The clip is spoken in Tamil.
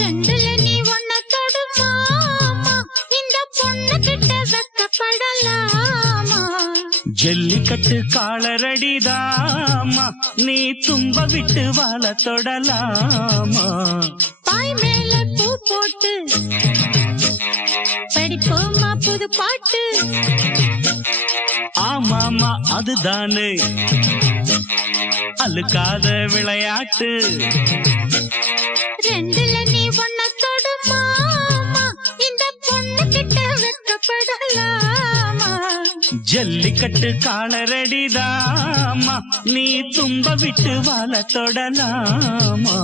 ரெண்டுல நீ ஒன்ன தொடுமாமா இந்த பொண்ணு கிட்ட வெக்கப்படலாமா ஜல்லிக்கட்டு காலரடிதாமா நீ தும்ப விட்டு வாழ தொடலாமா பாய் மேல பூ போட்டு படிப்போமா புது பாட்டு ஆமாமா அதுதானே அழுக்காத விளையாட்டு ரெண்டுல நீ ஒன்ன தொடுமாமா இந்த பொண்ணு கிட்ட வெக்கப்படலாமா ஜல்லிக்கட்டு காலரடிதாமா நீ தும்ப விட்டு வாழ தொடலாமா